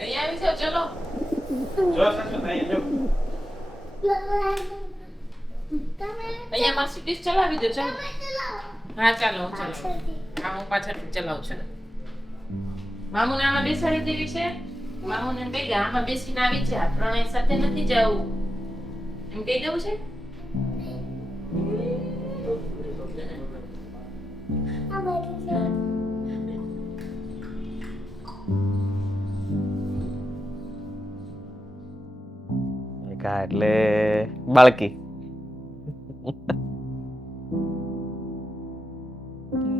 અહીંયા આવી જાઓ, ચલો. જો સાસુ થાય જો. અહીંયા માસી ડીશ ચલાવી દો, ચાલો. હા ચાલો, ચાલો. હા હું પાછળથી ચલાવું છું. મામુને આમાં બેસાડી દેવી છે. મામુને કહી દે આમાં બેસીને આવી જા, પ્રણય સાથે નથી જવું એમ કહી દેવું છે. કા એટલે બાળકી.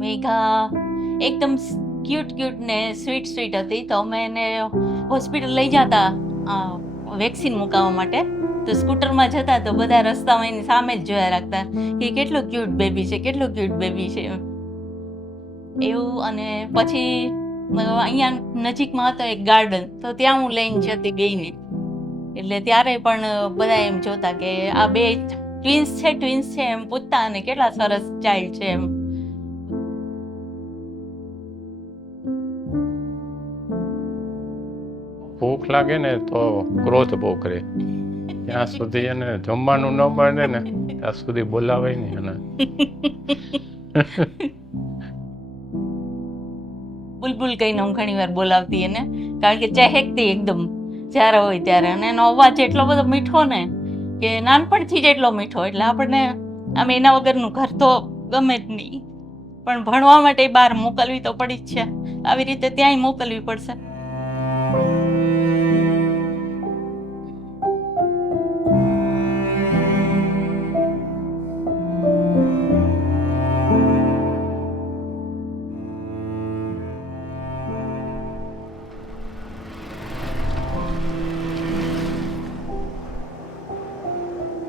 મેઘા એકદમ ક્યુટ ને સ્વીટ હતી, તો અમે એને હોસ્પિટલ લઈ જતા વેક્સિન મુકાવવા માટે. તો સ્કૂટરમાં જતા તો બધા રસ્તામાં એની સામે જ જોયા રાખતા કે કેટલું ક્યુટ બેબી છે, કેટલું ક્યુટ બેબી છે એવું. અને પછી અહીંયા નજીકમાં હતો એક ગાર્ડન, તો ત્યાં હું લઈને જતી ગઈ ને, એટલે ત્યારે પણ બધા એમ જોતા કે આ બે ટ્વિન્સ છે એમ પૂછતા, અને કેટલા સરસ ચાઇલ્ડ છે એમ. ભૂખ લાગે ને તો ક્રોધ બહુ કરે, ત્યાં સુધી એને જમવાનું ન બને ને ત્યાં સુધી બોલાવે નહીં. એને બુલબુલ કહીને હું ઘણી વાર બોલાવતી એને, કારણ કે ચહેકતી એકદમ જ્યારે હોય ત્યારે, અને એનો અવાજ એટલો બધો મીઠો ને કે નાનપણથી જ એટલો મીઠો, એટલે આપણને આમ એના વગરનું ઘર તો ગમે જ નહીં. પણ ભણવા માટે બહાર મોકલવી તો પડી જ છે, આવી રીતે ત્યાંય મોકલવી પડશે.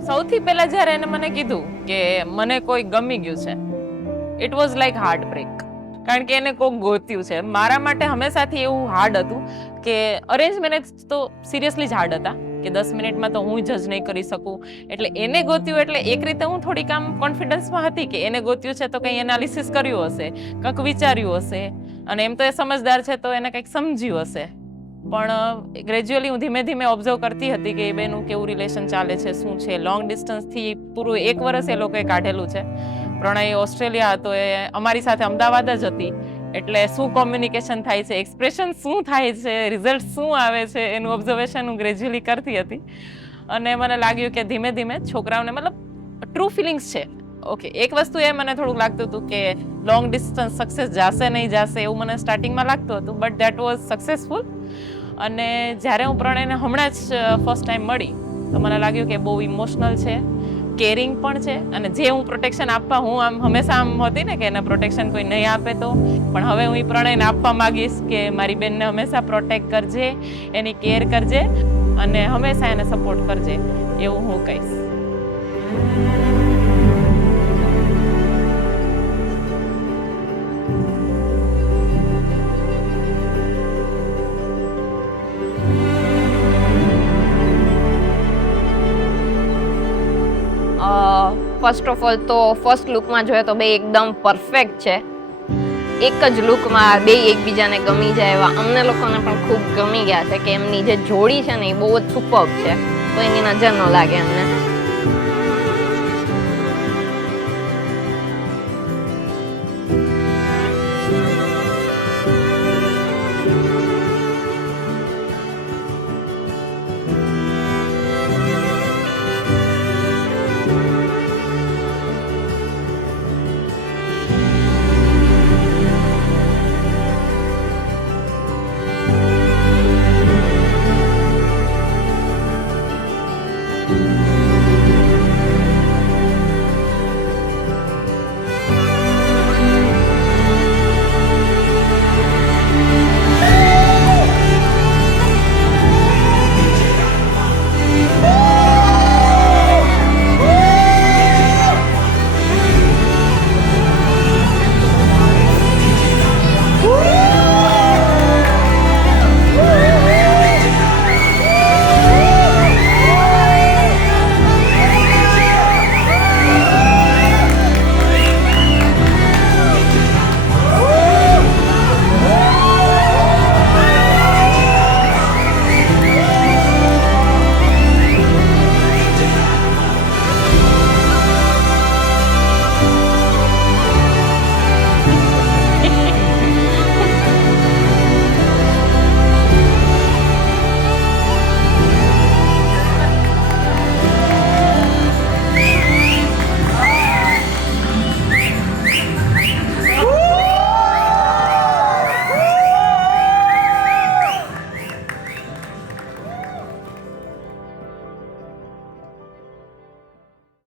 સૌથી પહેલા જ્યારે એને મને કીધું કે મને કોઈ ગમી ગયું છે, it was like heart break. કારણ કે એને કોઈક ગોત્યું છે. મારા માટે હંમેશાથી એવું હાર્ડ હતું કે અરેન્જ મેરેજ તો સિરિયસલી જ હાર્ડ હતા કે 10 મિનિટમાં તો હું જજ નહીં કરી શકું. એટલે એને ગોત્યું એટલે એક રીતે હું થોડીક આમ કોન્ફિડન્સમાં હતી કે એને ગોત્યું છે તો કંઈ એનાલિસિસ કર્યું હશે, કંઈક વિચાર્યું હશે, અને એમ તો એ સમજદાર છે તો એને કંઈક સમજ્યું હશે. પણ ગ્રેજ્યુઅલી હું ધીમે ધીમે ઓબ્ઝર્વ કરતી હતી કે એ બેનું કેવું રિલેશન ચાલે છે, શું છે. લોંગ ડિસ્ટન્સથી પૂરું 1 વર્ષ એ લોકોએ કાઢેલું છે. પ્રણય ઓસ્ટ્રેલિયા હતો, એ અમારી સાથે અમદાવાદ જ હતી, એટલે શું કોમ્યુનિકેશન થાય છે, એક્સપ્રેશન શું થાય છે, રિઝલ્ટ શું આવે છે, એનું ઓબ્ઝર્વેશન હું ગ્રેજ્યુઅલી કરતી હતી. અને મને લાગ્યું કે ધીમે ધીમે છોકરાઓને મતલબ ટ્રુ ફિલિંગ્સ છે. ઓકે, એક વસ્તુ એ મને થોડુંક લાગતું હતું કે લોંગ ડિસ્ટન્સ સક્સેસ જાશે નહીં જાશે એવું મને સ્ટાર્ટિંગમાં લાગતું હતું, બટ દેટ વોઝ સક્સેસફુલ. અને જ્યારે હું પ્રણયને હમણાં જ ફર્સ્ટ ટાઈમ મળી તો મને લાગ્યું કે બહુ ઇમોશનલ છે, કેરિંગ પણ છે. અને જે હું પ્રોટેક્શન આપવા, હું આમ હંમેશા આમ હતી ને કે એને પ્રોટેક્શન કોઈ નહીં આપે તો, પણ હવે હું એ પ્રણયને આપવા માંગીશ કે મારી બેનને હંમેશા પ્રોટેક્ટ કરજે, એની કેર કરજે અને હંમેશા એને સપોર્ટ કરજે, એવું હું કહીશ. ફર્સ્ટ ઓફ ઓલ તો ફર્સ્ટ લુકમાં જોઈએ તો બે એકદમ પરફેક્ટ છે. એક જ લુકમાં બે એકબીજાને ગમી જાય એવા અમને લોકોને પણ ખૂબ ગમી ગયા છે કે એમની જે જોડી છે ને એ બહુ જ સુપર્બ છે, તો એની નજર ન લાગે અમને.